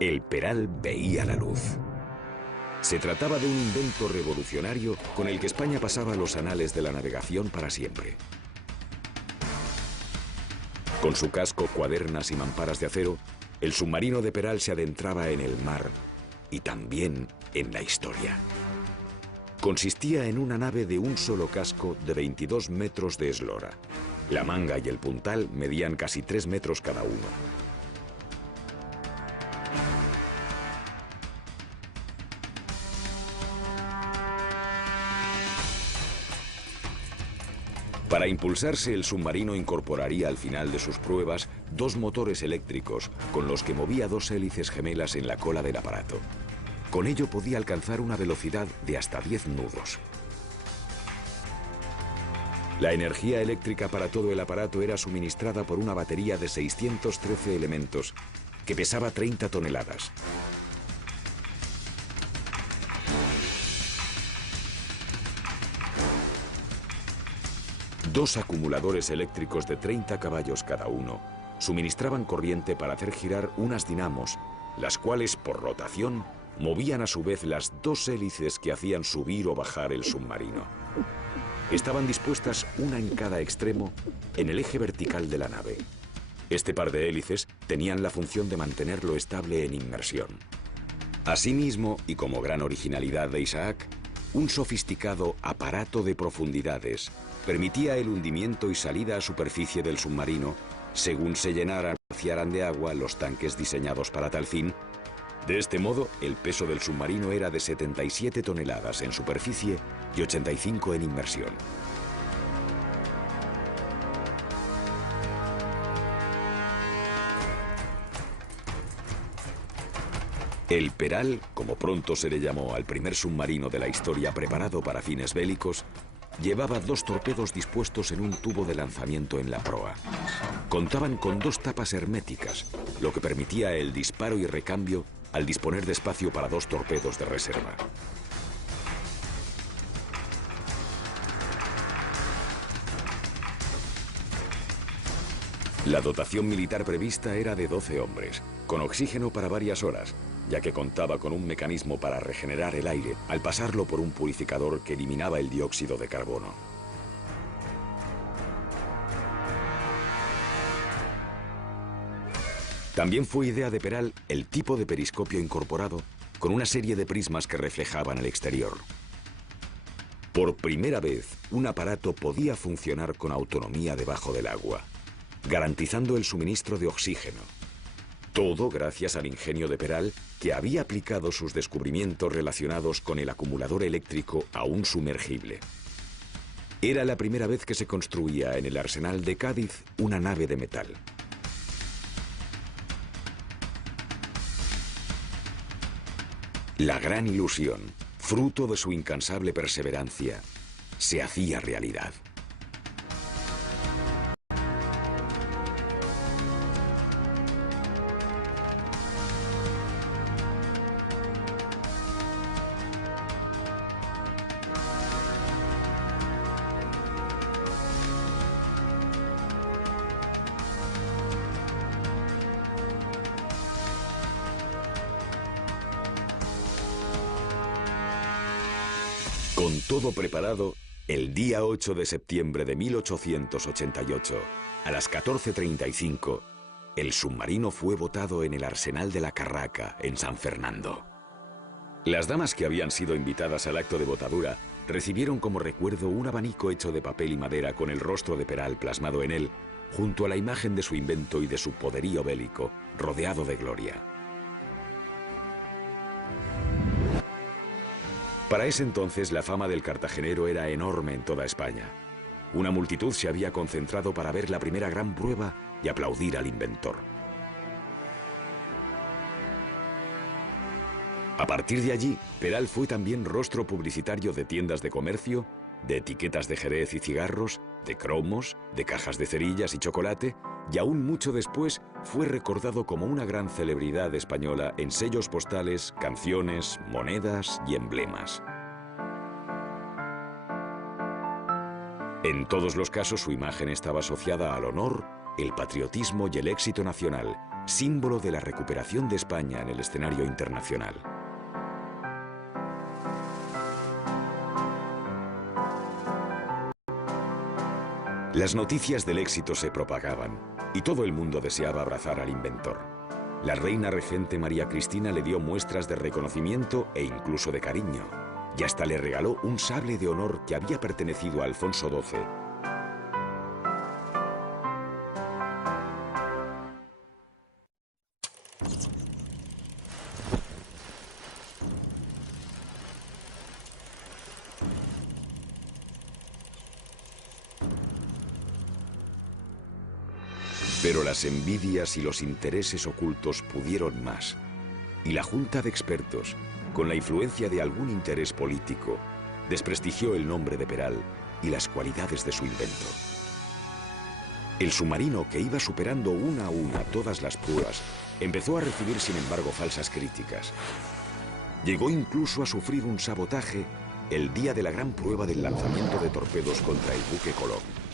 El Peral veía la luz. Se trataba de un invento revolucionario con el que España pasaba a los anales de la navegación para siempre. Con su casco, cuadernas y mamparas de acero, el submarino de Peral se adentraba en el mar y también en la historia. Consistía en una nave de un solo casco de 22 metros de eslora. La manga y el puntal medían casi 3 metros cada uno. Para impulsarse, el submarino incorporaría al final de sus pruebas 2 motores eléctricos con los que movía 2 hélices gemelas en la cola del aparato. Con ello podía alcanzar una velocidad de hasta 10 nudos. La energía eléctrica para todo el aparato era suministrada por una batería de 613 elementos que pesaba 30 toneladas. Dos acumuladores eléctricos de 30 caballos cada uno suministraban corriente para hacer girar unas dinamos, las cuales, por rotación, movían a su vez las 2 hélices que hacían subir o bajar el submarino. Estaban dispuestas una en cada extremo en el eje vertical de la nave. Este par de hélices tenían la función de mantenerlo estable en inmersión. Asimismo, y como gran originalidad de Isaac, un sofisticado aparato de profundidades permitía el hundimiento y salida a superficie del submarino según se llenaran o vaciaran de agua los tanques diseñados para tal fin. De este modo, el peso del submarino era de 77 toneladas en superficie y 85 en inmersión. El Peral, como pronto se le llamó al primer submarino de la historia preparado para fines bélicos, llevaba 2 torpedos dispuestos en un tubo de lanzamiento en la proa. Contaban con 2 tapas herméticas, lo que permitía el disparo y recambio al disponer de espacio para 2 torpedos de reserva. La dotación militar prevista era de 12 hombres, con oxígeno para varias horas, ya que contaba con un mecanismo para regenerar el aire al pasarlo por un purificador que eliminaba el dióxido de carbono. También fue idea de Peral el tipo de periscopio incorporado con una serie de prismas que reflejaban el exterior. Por primera vez, un aparato podía funcionar con autonomía debajo del agua, garantizando el suministro de oxígeno. Todo gracias al ingenio de Peral, que había aplicado sus descubrimientos relacionados con el acumulador eléctrico a un sumergible. Era la primera vez que se construía en el arsenal de Cádiz una nave de metal. La gran ilusión, fruto de su incansable perseverancia, se hacía realidad. Con todo preparado, el día 8 de septiembre de 1888, a las 14:35, el submarino fue botado en el arsenal de la Carraca, en San Fernando. Las damas que habían sido invitadas al acto de botadura recibieron como recuerdo un abanico hecho de papel y madera con el rostro de Peral plasmado en él, junto a la imagen de su invento y de su poderío bélico, rodeado de gloria. Para ese entonces, la fama del cartagenero era enorme en toda España. Una multitud se había concentrado para ver la primera gran prueba y aplaudir al inventor. A partir de allí, Peral fue también rostro publicitario de tiendas de comercio, de etiquetas de Jerez y cigarros, de cromos, de cajas de cerillas y chocolate, y aún mucho después fue recordado como una gran celebridad española en sellos postales, canciones, monedas y emblemas. En todos los casos su imagen estaba asociada al honor el patriotismo y el éxito nacional, símbolo de la recuperación de España en el escenario internacional. Las noticias del éxito se propagaban y todo el mundo deseaba abrazar al inventor. La reina regente María Cristina le dio muestras de reconocimiento e incluso de cariño, y hasta le regaló un sable de honor que había pertenecido a Alfonso XII. Pero las envidias y los intereses ocultos pudieron más, y la junta de expertos, con la influencia de algún interés político, desprestigió el nombre de Peral y las cualidades de su invento. El submarino, que iba superando una a una todas las pruebas, empezó a recibir, sin embargo, falsas críticas. Llegó incluso a sufrir un sabotaje el día de la gran prueba del lanzamiento de torpedos contra el buque Colón.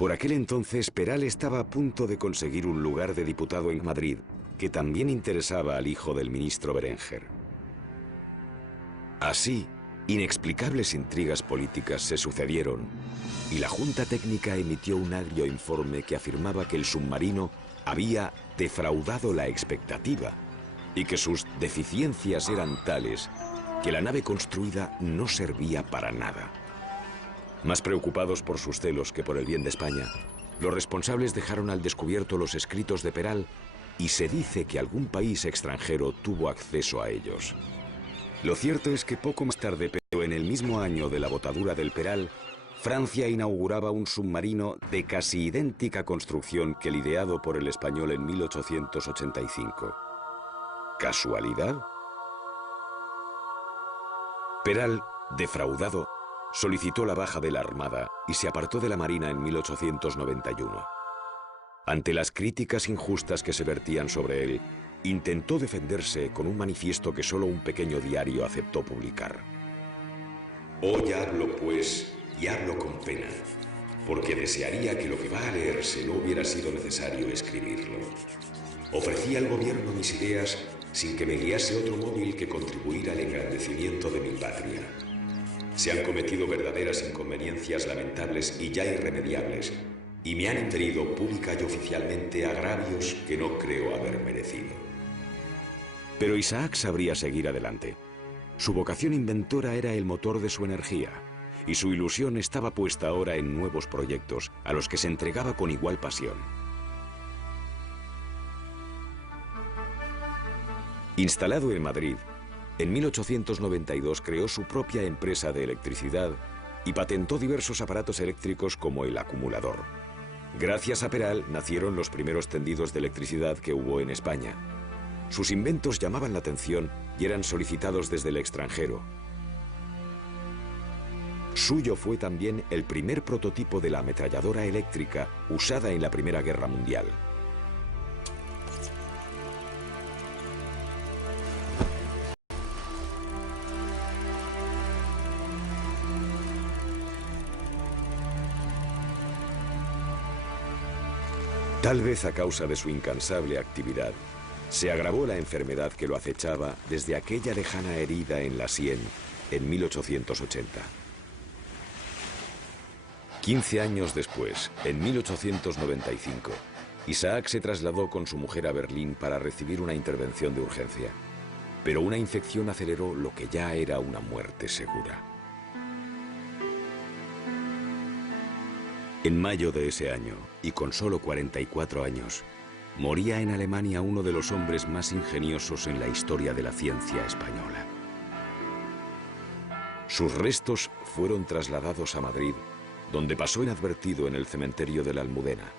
Por aquel entonces, Peral estaba a punto de conseguir un lugar de diputado en Madrid, que también interesaba al hijo del ministro Berenguer. Así, inexplicables intrigas políticas se sucedieron, y la Junta Técnica emitió un agrio informe que afirmaba que el submarino había defraudado la expectativa y que sus deficiencias eran tales que la nave construida no servía para nada. Más preocupados por sus celos que por el bien de España, los responsables dejaron al descubierto los escritos de Peral y se dice que algún país extranjero tuvo acceso a ellos. Lo cierto es que poco más tarde, pero en el mismo año de la botadura del Peral, Francia inauguraba un submarino de casi idéntica construcción que el ideado por el español en 1885. ¿Casualidad? Peral, defraudado, solicitó la baja de la Armada y se apartó de la Marina en 1891. Ante las críticas injustas que se vertían sobre él, intentó defenderse con un manifiesto que solo un pequeño diario aceptó publicar. Hoy hablo, pues, y hablo con pena, porque desearía que lo que va a leerse no hubiera sido necesario escribirlo. Ofrecí al gobierno mis ideas sin que me guiase otro móvil que contribuir al engrandecimiento de mi patria. Se han cometido verdaderas inconveniencias lamentables y ya irremediables, y me han inferido pública y oficialmente agravios que no creo haber merecido. Pero Isaac sabría seguir adelante. Su vocación inventora era el motor de su energía, y su ilusión estaba puesta ahora en nuevos proyectos, a los que se entregaba con igual pasión. Instalado en Madrid, en 1892 creó su propia empresa de electricidad y patentó diversos aparatos eléctricos como el acumulador. Gracias a Peral nacieron los primeros tendidos de electricidad que hubo en España. Sus inventos llamaban la atención y eran solicitados desde el extranjero. Suyo fue también el primer prototipo de la ametralladora eléctrica usada en la Primera Guerra Mundial. Tal vez a causa de su incansable actividad, se agravó la enfermedad que lo acechaba desde aquella lejana herida en la sien en 1880. 15 años después, en 1895, Isaac se trasladó con su mujer a Berlín para recibir una intervención de urgencia, pero una infección aceleró lo que ya era una muerte segura. En mayo de ese año, y con solo 44 años, moría en Alemania uno de los hombres más ingeniosos en la historia de la ciencia española. Sus restos fueron trasladados a Madrid, donde pasó inadvertido en el cementerio de la Almudena.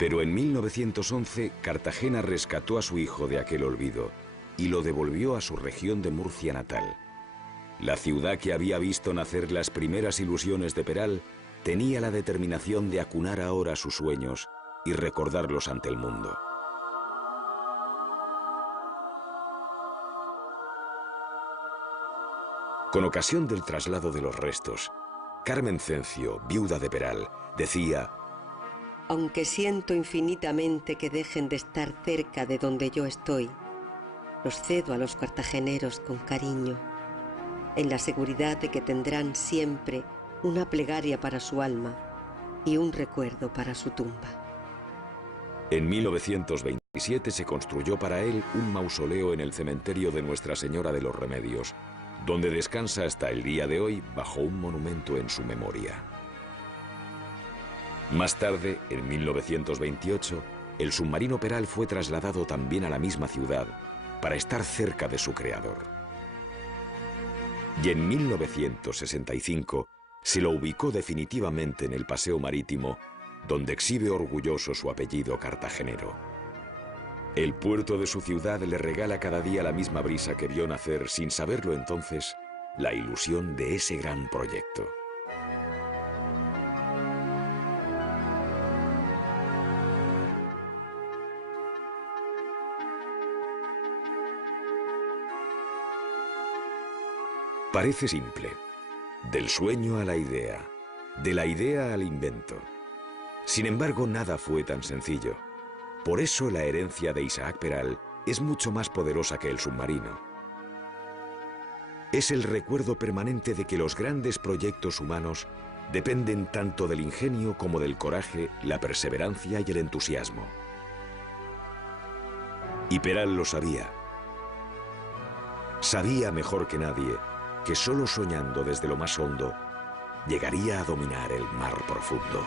Pero en 1911, Cartagena rescató a su hijo de aquel olvido y lo devolvió a su región de Murcia natal. La ciudad que había visto nacer las primeras ilusiones de Peral tenía la determinación de acunar ahora sus sueños y recordarlos ante el mundo. Con ocasión del traslado de los restos, Carmen Cencio, viuda de Peral, decía: aunque siento infinitamente que dejen de estar cerca de donde yo estoy, los cedo a los cartageneros con cariño, en la seguridad de que tendrán siempre una plegaria para su alma y un recuerdo para su tumba. En 1927 se construyó para él un mausoleo en el cementerio de Nuestra Señora de los Remedios, donde descansa hasta el día de hoy bajo un monumento en su memoria. Más tarde, en 1928, el submarino Peral fue trasladado también a la misma ciudad para estar cerca de su creador. Y en 1965 se lo ubicó definitivamente en el Paseo Marítimo, donde exhibe orgulloso su apellido cartagenero. El puerto de su ciudad le regala cada día la misma brisa que vio nacer, sin saberlo entonces, la ilusión de ese gran proyecto. Parece simple, del sueño a la idea, de la idea al invento. Sin embargo, nada fue tan sencillo. Por eso la herencia de Isaac Peral es mucho más poderosa que el submarino. Es el recuerdo permanente de que los grandes proyectos humanos dependen tanto del ingenio como del coraje, la perseverancia y el entusiasmo. Y Peral lo sabía. Sabía mejor que nadie que solo soñando desde lo más hondo llegaría a dominar el mar profundo.